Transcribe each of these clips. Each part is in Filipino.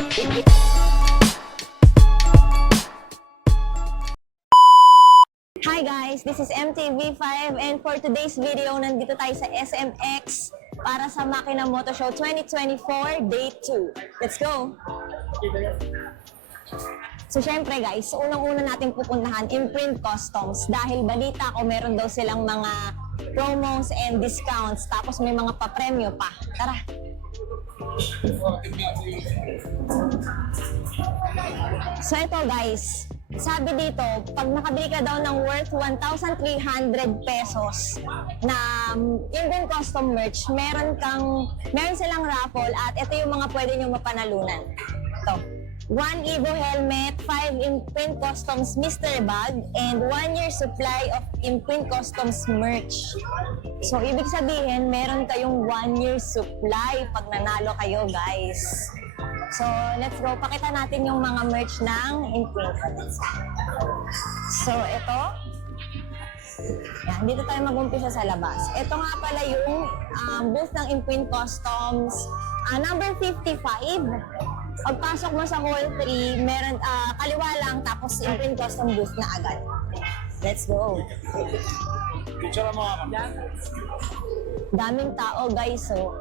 Hi guys, this is MTV5 and for today's video, nandito tayo sa SMX para sa Makina Moto Show 2024 Day 2. Let's go! So syempre guys, unang-una natin pupuntahan Imprint Customs dahil balita ko meron daw silang mga promos and discounts tapos may mga papremyo pa. Tara! So ito guys, sabi dito, pag nakabili ka daw ng worth 1,300 pesos na Imprint Custom merch, meron silang raffle at ito yung mga pwede nyo mapanalunan. Ito, 1 Evo helmet, 5 Imprint Customs Mr. Bag, and 1 year supply of Imprint Customs merch. So, ibig sabihin, meron kayong 1 year supply pag nanalo kayo, guys. So, let's go. Pakita natin yung mga merch ng Imprint. So, ito. Yan, dito tayo mag-umpisa sa labas. Ito nga pala yung booth ng Imprint Customs, number 55. Pagpasok mo sa Hall 3, meron kaliwa lang, tapos Imprint Custom booth na agad. Let's go. Picture mo ako. Daming tao guys, so.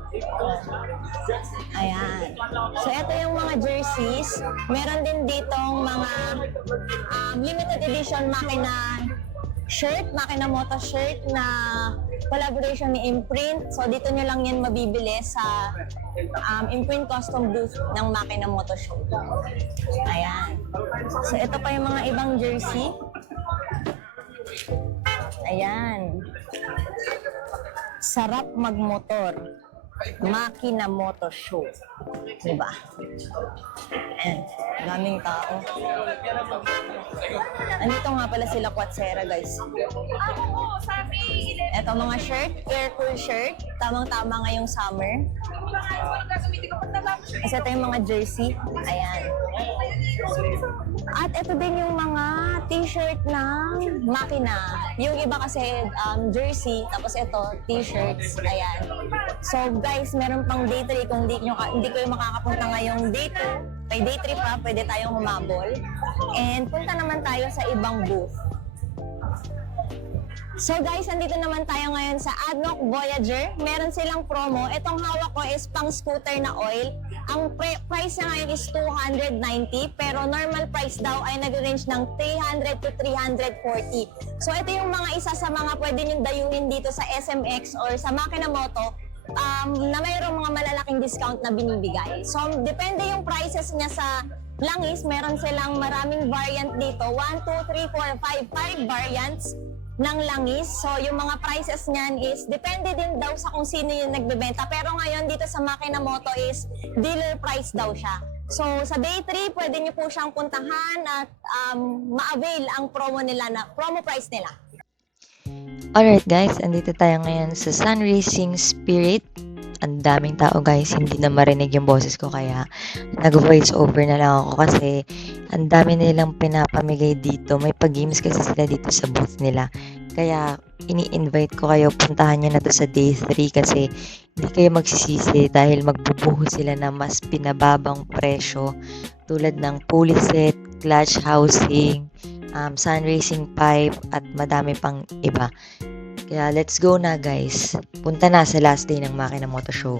Ayan. So ito yung mga jerseys. Meron din ditong mga limited edition Makina shirt, Makina Moto shirt na collaboration ni Imprint. So dito nyo lang yan mabibili sa Imprint Custom booth ng Makina Moto Show. Ayan. So ito pa yung mga ibang jersey. Ayan. Sarap magmotor. Makina Moto Show. Diba? Ayan. Daming tao. Andito nga pala sila Quatsera, guys. Ito mga shirt, air cool shirt. Tamang-tama ngayong summer. Kasi ito yung mga jersey. Ayan. At ito din yung mga t-shirt ng Makina. Yung iba kasi jersey, tapos ito t-shirts. Ayan. So guys, meron pang day 3 kung hindi kayo makakapunta ngayong day 2. May day 3 pa, pwede tayong humabol. And punta naman tayo sa ibang booth. So guys, andito naman tayo ngayon sa Adnoc Voyager. Meron silang promo. Itong hawak ko is pang scooter na oil. Ang price na ngayon is 290, pero normal price daw ay nag-range ng 300 to 340. So ito yung mga isa sa mga pwede nyo dayuhin dito sa SMX or sa Makina Moto na mayroong mga malalaking discount na binibigay. So depende yung prices niya sa langis. Meron silang maraming variant dito. 1, 2, 3, 4, 5 variants ng langis. So, yung mga prices niyan is, depende din daw sa kung sino yung nagbebenta. Pero ngayon, dito sa Makina Moto is, dealer price daw siya. So, sa day 3, pwede nyo po siyang puntahan at ma-avail ang promo price nila. Alright guys, andito tayo ngayon sa Sun Racing Spirit. Ang daming tao guys, hindi na marinig yung boses ko kaya nag-voice over na lang ako kasi ang dami nilang pinapamigay dito. May pag-games kasi sila dito sa booth nila. Kaya ini-invite ko kayo, puntahan nyo na to sa day 3 kasi hindi kayo magsisisi dahil magbubuhos sila na mas pinababang presyo tulad ng pulley set, clutch housing, sun racing pipe at madami pang iba. Kaya let's go na guys. Punta na sa last day ng Makina Moto Show.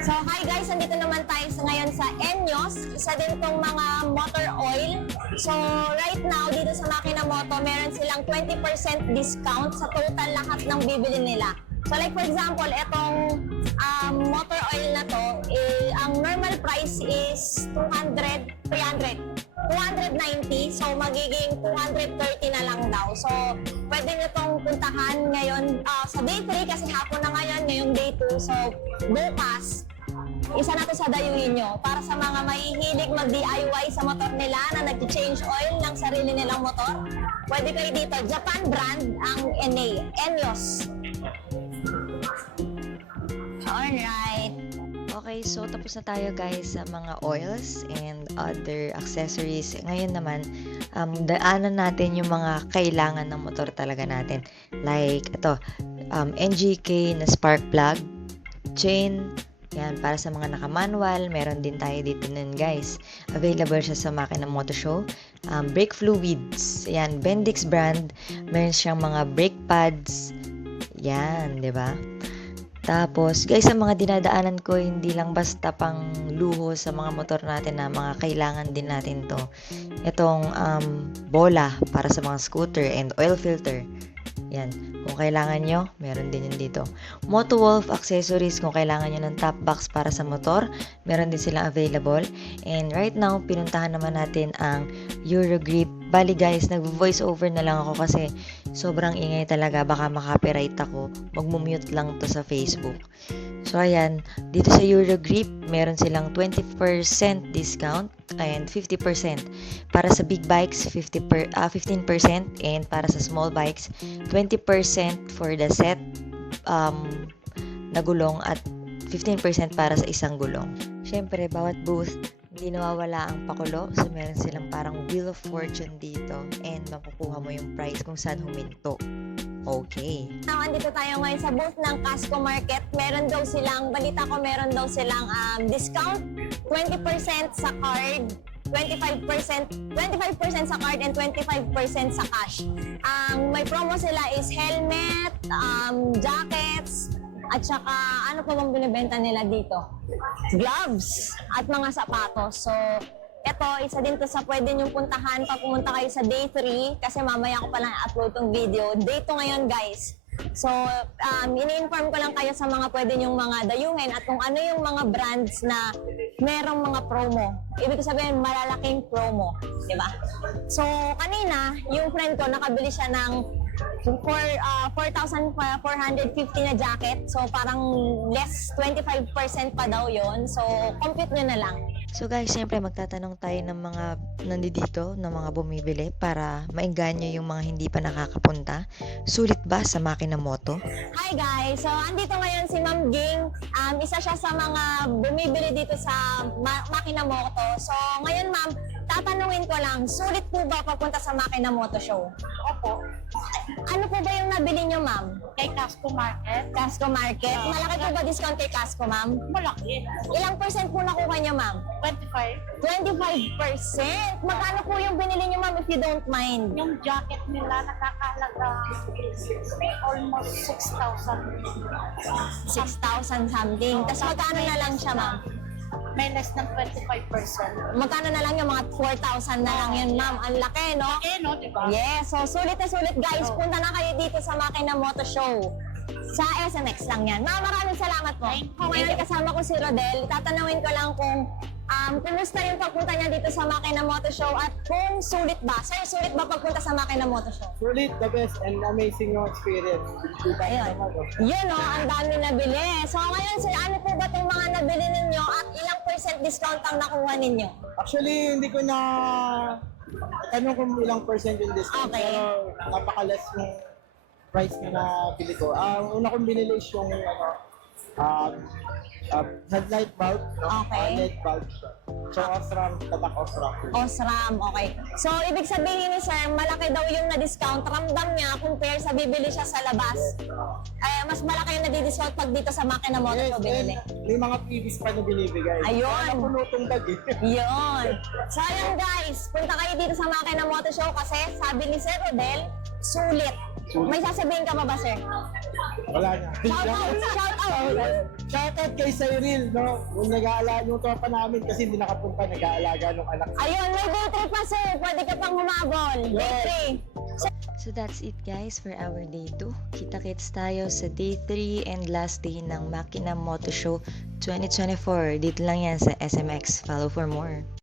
So hi guys, nandito naman tayo ngayon sa Enyos. Isa din tong mga motor oil. So right now dito sa Makina Moto, meron silang 20% discount sa total lahat ng bibili nila. So like for example, itong motor oil na to, ang normal price is 200, 300. 290, so magiging 230 na lang daw. So, pwede nyo itong puntahan ngayon sa day 3 kasi hapon na ngayon, ngayong day 2. So, bukas, isa na to sa dayuhin nyo para sa mga mahihilig mag-DIY sa motor nila na nag-change oil ng sarili nilang motor. Pwede kayo dito. Japan brand ang Enyos. Alright. Okay, so tapos na tayo guys sa mga oils and other accessories. Ngayon naman, daanan natin yung mga kailangan ng motor talaga natin. Like ito, NGK na spark plug, chain, Yan, para sa mga naka-manual, meron din tayo dito nun guys. Available siya sa Makina Moto Show. Brake fluids, yan, Bendix brand. Meron siyang mga brake pads. Yan, di ba? Tapos, guys, sa mga dinadaanan ko, hindi lang basta pang luho sa mga motor natin na mga kailangan din natin to. Itong bola para sa mga scooter and oil filter. Yan. Kung kailangan nyo, meron din yun dito. Motowolf accessories, kung kailangan nyo ng top box para sa motor, meron din silang available. And right now, pinuntahan naman natin ang Eurogrip. Bali guys, nag-voice over na lang ako kasi sobrang ingay talaga. Baka makapiright ako. Mag-mute lang to sa Facebook. So ayan, dito sa Eurogrip, meron silang 20% discount and 50%. Para sa big bikes, 15%, and para sa small bikes, 20% for the set na gulong at 15% para sa isang gulong. Siyempre, bawat booth, hindi nawawala ang pakulo. So, meron silang parang Wheel of Fortune dito and makukuha mo yung price kung saan huminto. Okay. Now, andito tayo ngayon sa booth ng Casco Market. Meron daw silang, balita ko meron daw silang discount, 20% sa card, 25% sa card and 25% sa cash. Ang may promo sila is helmet, jackets, at saka ano pa bang binibenta nila dito? Gloves at mga sapatos. So, ito, isa din to sa pwede nyong puntahan pag pumunta kayo sa day 3 kasi mamaya ko palang upload tong video. Day 2 ngayon guys. So, ini-inform ko lang kayo sa mga pwede nyong mga dayuhin at kung ano yung mga brands na merong mga promo. Ibig sabihin, malalaking promo. Diba? So, kanina, yung friend ko, nakabili siya ng 4,450 na jacket. So, parang less 25% pa daw yon. So, compute nyo na lang. So guys, siyempre magtatanong tayo ng mga nandito, ng mga bumibili para maengganyo yung mga hindi pa nakakapunta. Sulit ba sa Makina Moto? Hi guys! So, andito ngayon si Ma'am Ging. Isa siya sa mga bumibili dito sa Makina Moto. So, ngayon ma'am, tatanungin ko lang, sulit po ba papunta sa Makina Moto Show? Opo. Ano po ba yung nabili nyo ma'am? Kay Casco Market. Casco Market? Malaki po ba discount kay Casco ma'am? Malaki. Ilang percent po nakuha nyo ma'am? 25. 25%! Magkano po yung binili nyo ma'am if you don't mind? Yung jacket nila nakakahalaga almost 6,000. 6,000 something. Tapos magkano na lang siya ma'am? May less ng 25%. Magkano na lang yung mga 4,000 na lang yun ma'am? Ang laki no? Eh, no, di ba? Yes, so sulit na sulit guys. Oh. Punta na kayo dito sa Makina Moto Show. Sa SMX lang yan. Ma'am, maraming salamat po. Thank you. Ngayon kasama ko si Rodel. Tatanungin ko lang kung kumusta yung pagpunta niya dito sa Makina Moto Show at kung sulit ba. Sir, sulit ba pagpunta sa Makina Moto Show? Sulit, the best, and amazing yung experience. Ayun. Yun o, ang dami nabili. So ngayon sir, ano po ba itong mga nabili ninyo at ilang percent discount ang nakuha ninyo? Actually, hindi ko na tanong kung ilang percent yung discount, Okay. pero napaka-less yung price na nabili ko. Ang una kong binili is yung headlight bulb. Okay. LED bulb. So, Osram, tatak Osram. Osram, okay. So, ibig sabihin ni sir, malaki daw yung na-discount. Ramdam niya compare sa bibili siya sa labas. Mas malaki yung na-discount pag dito sa Makina Moto Show binili. May mga previous pa na binibigay. Ayun. Napuno tong bag eh. Yun. So, ayun guys, punta kayo dito sa Makina Moto Show kasi sabi ni Sir Rodel, sulit. May sasabihin ka pa ba, sir? Wala na. Shout out! Shout out! Shoutout kay Cyril, no? Yung nag-aalaga, yung tropa namin kasi hindi nakapunta, nag-aalaga ng anak. Ayun, may day 3 pa, sir. Pwede ka pang humabol. Day 3. So that's it guys for our day 2. Kita-kits tayo sa day 3 and last day ng Makina Moto Show 2024. Dito lang yan sa SMX. Follow for more.